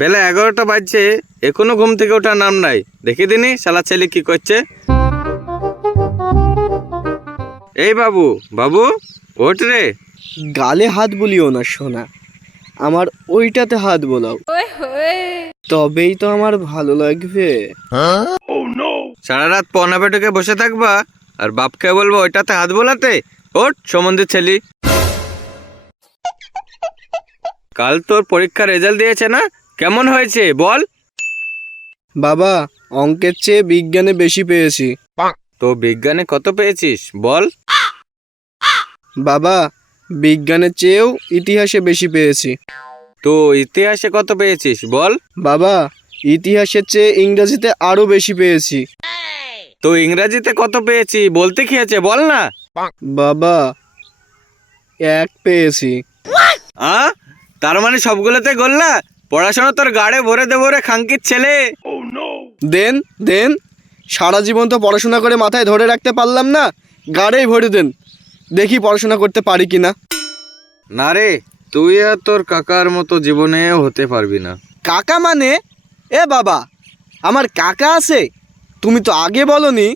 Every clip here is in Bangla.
বেলা 11টা বাজছে, এখনো ঘুম থেকে ওঠার নাম নাই। দেখি দিনি শালা ছেলে কি করছে। এই বাবু, বাবু ওঠ রে। গালে হাত বুলিও না সোনা, আমার ওইটাতে হাত বোলাও, তবেই তো আমার ভালো লাগবে। সারা রাত পনা পেটুকে বসে থাকবা আর বাপকে বলবো ওইটাতে হাত বোলাতে? ওঠ সম্বন্ধে ছেলি। কাল তোর পরীক্ষার রেজাল্ট দিয়েছে না, কেমন হয়েছে বল? বাবা, অঙ্কের চেয়ে বিজ্ঞানে বেশি পেয়েছি। তো বিজ্ঞানে কত পেয়েছিস বল? বাবা, বিজ্ঞানের চেয়েও ইতিহাসে বেশি পেয়েছি। তো ইতিহাসে কত পেয়েছিস বল? বাবা, ইতিহাসের চেয়ে ইংরেজিতে আরো বেশি পেয়েছি। তো ইংরেজিতে কত পেয়েছি বলতে কি আছে বল না। বাবা, 1 পেয়েছি। তার মানে সবগুলোতে গোল্লা? পড়াশোনা তোর গাড়ে ভরে দেবো রে খাঙ্কির ছেলে। দেন দেন, সারা জীবন তো পড়াশোনা করে মাথায় ধরে রাখতে পারলাম না, গাড়েই ভরে দেন, দেখি পড়াশোনা করতে পারি কিনা। না রে, তুই আর তোর কাকার মতো জীবনেও হতে পারবি না। কাকা মানে? এ বাবা, আমার কাকা আছে? তুমি তো আগে বলনি।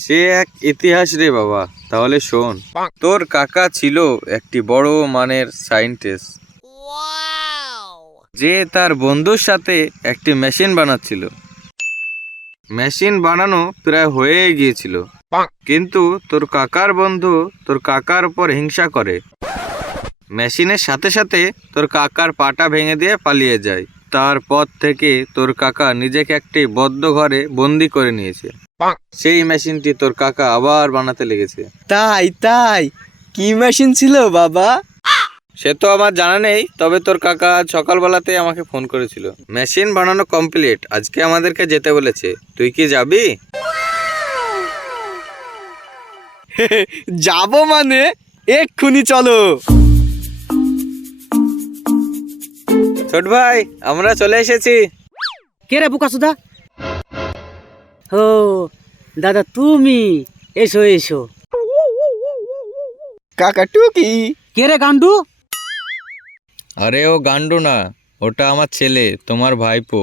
সে এক ইতিহাস রে বাবা। তাহলে শোন, তোর কাকা ছিল একটি বড় মানের সায়েন্টিস্ট, যে তার বন্ধুর সাথে একটি মেশিন বানাচ্ছিল। মেশিন বানানো প্রায় হয়ে গিয়েছিল, কিন্তু তোর কাকার বন্ধু তোর কাকার উপর হিংসা করে। মেশিনের সাথে সাথে তোর কাকার পাটা ভেঙে দিয়ে পালিয়ে যায়। তারপর থেকে তোর কাকা নিজেকে একটি বদ্ধ ঘরে বন্দি করে নিয়েছে। সেই মেশিনটি তোর কাকা আবার বানাতে লেগেছে। তাই তাই, কি মেশিন ছিল বাবা? সে তো আমার জানা নেই, তবে তোর কাকা আজ সকালবেলাতে আমাকে ফোন করেছিল। মেশিন বানানো কমপ্লিট, আজকে আমাদেরকে যেতে বলেছে। তুই কি যাবি? যাব মানে এক্ষুনি চলো। ছোট ভাই, আমরা চলে এসেছি। কে রে বুকাসুদা? ও দাদা, তুমি এসো এসো। কাকা টুকি। কে রে গান্ডু? আরে ও গান্ডু না, ওটা আমার ছেলে, তোমার ভাইপো।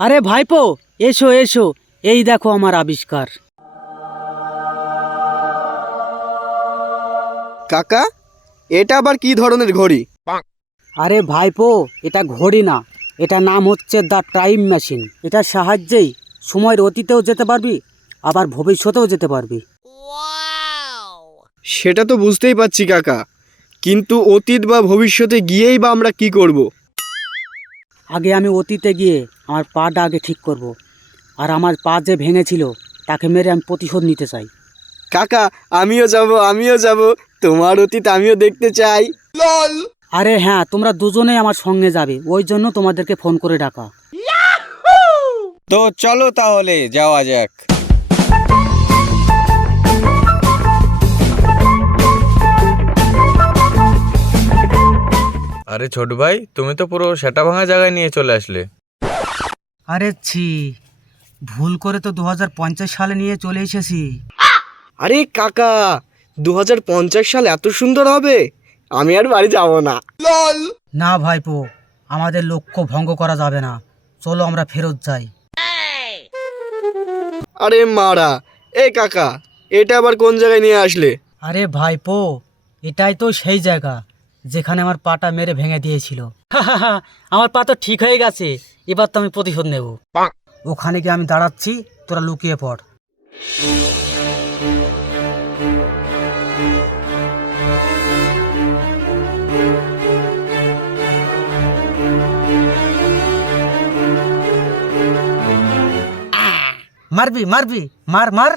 আরে ভাইপো, এসো এসো, এই দেখো আমার আবিষ্কার। কাকা, এটা আবার কি ধরনের ঘড়ি? আরে ভাইপো, এটা ঘড়ি না, এটা নাম হচ্ছে দ্য টাইম মেশিন। এটার সাহায্যেই সময়ের অতীতেও যেতে পারবি, আবার ভবিষ্যতেও যেতে পারবি। সেটা তো বুঝতেই পারছি কাকা, কিন্তু অতীত বা ভবিষ্যতে গিয়েই বা আমরা কি করব? আগে আমি অতীতে গিয়ে আমার পাটা আগে ঠিক করব, আর আমার পা যে ভেঙেছিল তাকে মেরে আমি প্রতিশোধ নিতে চাই। কাকা, আমিও যাব, তোমার অতীত আমিও দেখতে চাই। আরে হ্যাঁ, তোমরা দুজনেই আমার সঙ্গে যাবে, ওই জন্য তোমাদেরকে ফোন করে ডাকা। তো চলো তাহলে যাওয়া যাক। আরে ছোট ভাই, তুমি তো পুরো সেটা ভাঙা জায়গায় নিয়ে চলে আসলে। আরে ছি, ভুল করে তো 2050 সালে নিয়ে চলে এসেছি। আরে কাকা, 2050 সাল এত সুন্দর হবে, আমি আর বাড়ি যাব না। না ভাইপো, আমাদের লক্ষ্য ভঙ্গ করা যাবে না, চলো আমরা ফেরত যাই। আরে মারা, এই কাকা, এটা আবার কোন জায়গায় নিয়ে আসলে? আরে ভাইপো, এটাই তো সেই জায়গা যেখানে আমার পাটা মেরে ভেঙে দিয়েছিল। আমার পা তো ঠিক হয়ে গেছে, এবার তো আমি প্রতিশোধ নেব। ওখানে গিয়ে আমি দাঁড়াচ্ছি, তোরা লুকিয়ে পড়। মারবি মারবি, মার মার।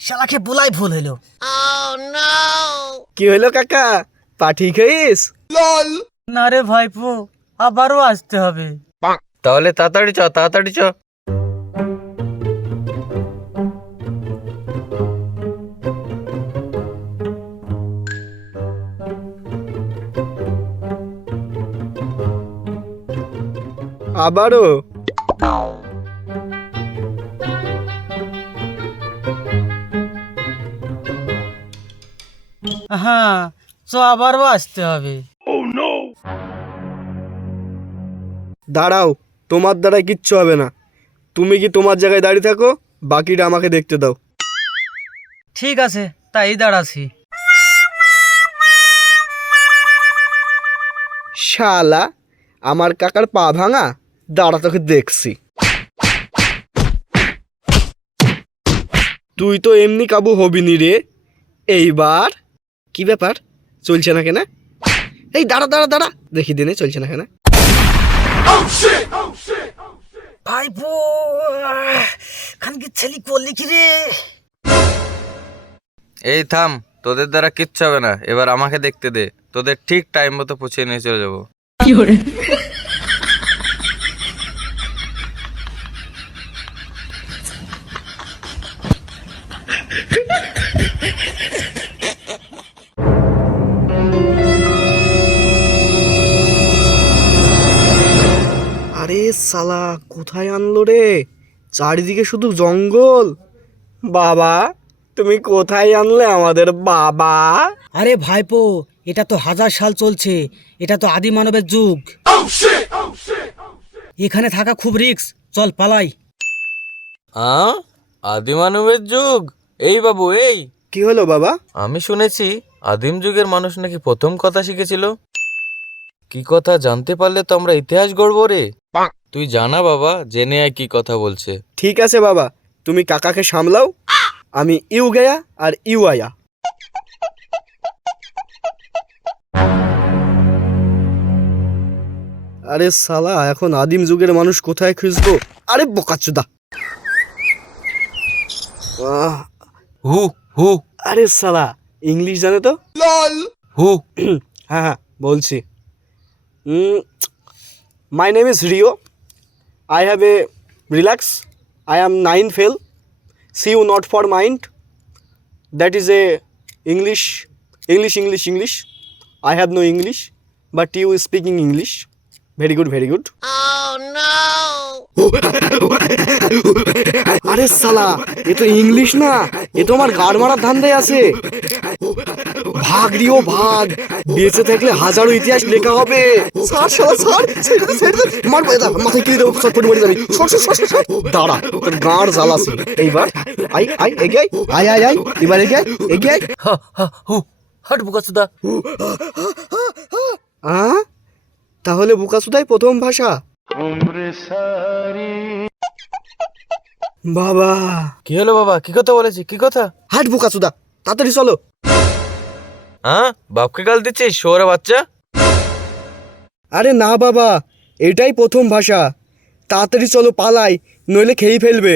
শালাকে বলাই ভুল হইলো। কি হলো কাকা, পা ঠিক হইস? না রে ভাইপো, আবারও আসতে হবে। তাহলে তাড়াতাড়ি চ, তাড়াতাড়ি চ। আবারও? হ্যাঁ, আবারও আসতে হবে। দাঁড়াও, তোমার দ্বারাই কিচ্ছু হবে না। তুমি কি তোমার জায়গায় দাঁড়িয়ে থাকো, বাকিটা আমাকে দেখতে দাও। ঠিক আছে, তাই দাঁড়াছি। শালা, আমার কাকার পা ভাঙা, দাঁড়া তোকে দেখছি। তুই তো এমনি কাবু হবি নি রে। এইবার কি ব্যাপার, চলছে না কেন? এই দাঁড়া দাঁড়া দাঁড়া, দেখি দিনে চলছে না কেন? ভাইপো, খানকে ছেলি করলি কি রে? এই থাম, তোদের দ্বারা কিচ্ছু হবে না, এবার আমাকে দেখতে দে, তোদের ঠিক টাইম মতো পৌঁছে নিয়ে চলে যাবো। আরে শালা, কোথায় আনলো রে? চারিদিকে শুধু জঙ্গল। বাবা, তুমি কোথায় আনলে আমাদের বাবা? আরে ভাইপো, এটা তো 1000 সাল চলছে, এটা তো আদি মানবের যুগ। এখানে থাকা খুব রিস্ক, চল পালাই। আদিম মানবের যুগ? এই বাবু এই, কি হলো বাবা? আমি শুনেছি আদিম যুগের মানুষ নাকি প্রথম কথা শিখেছিল। কি কথা জানতে পারলে তো আমরা ইতিহাস গড়বো রে। তুই জানা বাবা, জেনে আয় কি কথা বলছে। ঠিক আছে বাবা, তুমি কাকাকে সামলাও, আমি ইউ গয়া আর ইউ আয়া। আরে শালা, এখন আদিম যুগের মানুষ কোথায় খুঁজবো? আরে বোকাচুদা। হু হু আরে শালা, ইংলিশ জানে তো? হু হ্যাঁ হ্যাঁ, বলছি। My name is Rio, I have a relax, I am 9 fail, see you not for mind, that is a English English English English, I have no English, but you speaking English, very good very good. আরে সালা, এ তো ইংলিশ না, এ তো আমার গাড় মারার ধান্দায় আছে। ভাগ রিও ভাগ, বেঁচে থাকলে হাজারো ইতিহাস লেখা হবে। ছাড় শালা ছাড়, ছেড়ে দে ছেড়ে দে, মারবো এটা, মাথায় কিনে দেবো, চটপট মরে যাবি। সর সর সর সর, দাঁড়া, তোর গাঁড় জ্বালাসি। এইবার আই আই এগে আই, আই আই আই, এবার এগে এগে আই। হট বুকাচুদা। তাহলে বুকাসুদাই প্রথম ভাষা? বাবা, কি হলো বাবা, কি কথা বলেছি, কি কথা? হাট বুকাসুদা, তাড়াতাড়ি চলো। বাপকে গাল দিচ্ছিস শোরে বাচ্চা? আরে না বাবা, এটাই প্রথম ভাষা, তাড়াতাড়ি চলো পালাই, নইলে খেয়ে ফেলবে।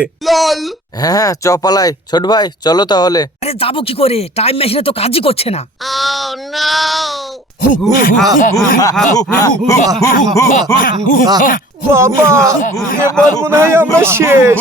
হ্যাঁ চ পালাই, ছোট ভাই চলো তাহলে। আরে যাবো কি করে, টাইম মেশিনে তো কাজই করছে না। বাবা, এবার মনে হয় আমরা শেষ।